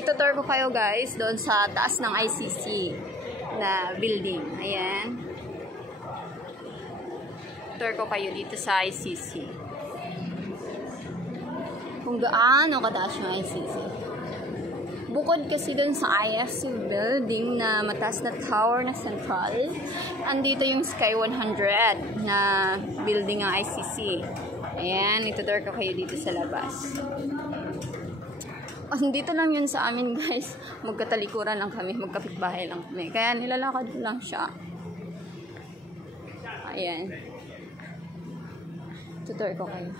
Itutour ko kayo guys doon sa taas ng ICC na building. Ayan. Tour ko kayo dito sa ICC. Kung gaano kataas yung ICC. Bukod kasi dun sa IFC building na mataas na tower na central, andito yung Sky 100 na building ng ICC. Ayan, itutour ko kayo dito sa labas. Dito lang yun sa amin guys. Magkatalikuran lang kami, magkapitbahay lang kami. Kaya nilalakad lang siya. Ayan. Tutor ko kayo.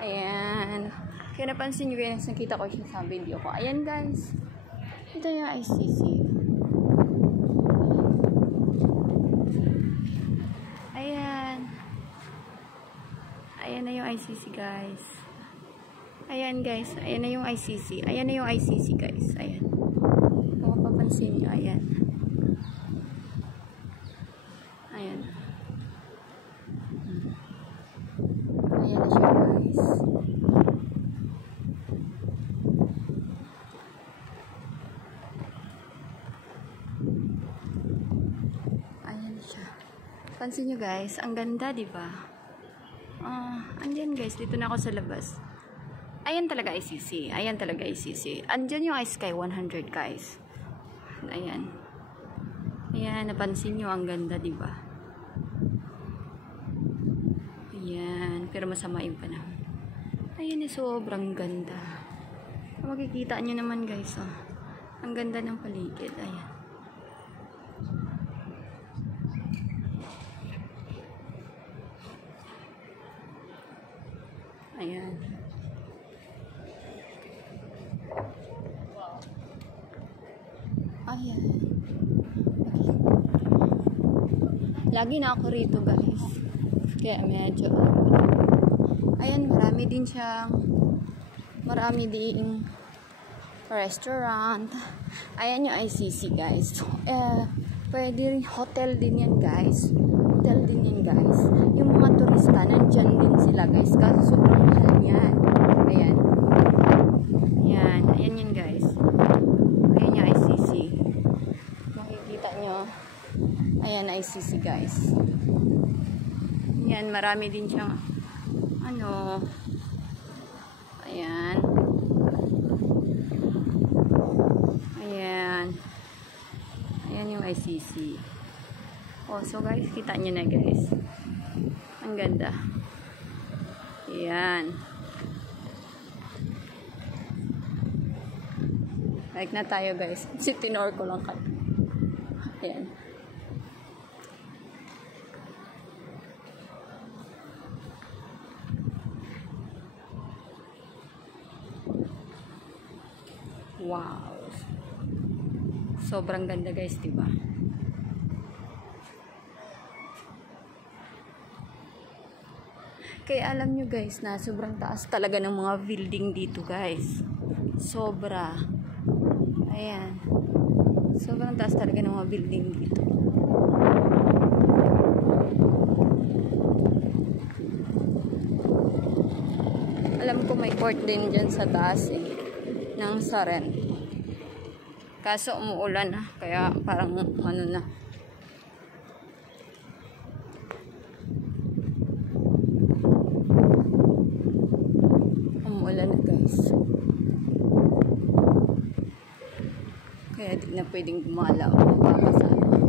Ayan. Kaya napansin nyo guys, nakita ko siya sa video ko. Ayan guys. Ito yung ICC. Ayan. Ayan na yung ICC guys. Ayan guys. Ayan na yung ICC. Ayan na yung ICC guys. Ayan. Kung mapapansin nyo. Ayan. Ayan. Ayan na siya guys. Ayan siya. Pansin nyo guys. Ang ganda diba? Andyan guys. Dito na ako sa labas. Ayan talaga ICC. Ayan talaga ICC. Andyan yung Sky 100 guys. Ayan. Ayan. Napansin nyo. Ang ganda diba? Ayan. Pero masama yung panahon. Ayan eh. Sobrang ganda. Makikita nyo naman guys. Oh. Ang ganda ng paligid. Ayan. Ayan. Ayan. Lagi na ako rito guys. Kaya medyo ayan, marami din restaurant. Ayan yung ICC guys. Pwede rin hotel din yan guys. Hotel din yan guys. Yung mga turista nandyan din sila guys. Kasi sobrang mahal yan. Ayan. Ayan. Ayan yan guys. Ayan yung ICC. Makikita nyo. Ayan ICC guys. Ayan. Marami din siyang ano. Ayan. Ayan. Ayan yung ICC. Oh, so guys, kita nyo na guys. Ang ganda. Ayan. Like na tayo guys. Tinor ko lang kayo. Ayan. Wow. Sobrang ganda guys, diba? Kaya alam nyo guys na sobrang taas talaga ng mga building dito guys. Sobra. Ayan. Sobrang taas talaga ng mga building dito. Alam ko may court din dyan sa taas eh. Ng Saren. Kaso umuulan na. Kaya parang ano na. Umuulan na guys. Kaya di na pwedeng gumala o mababasa na.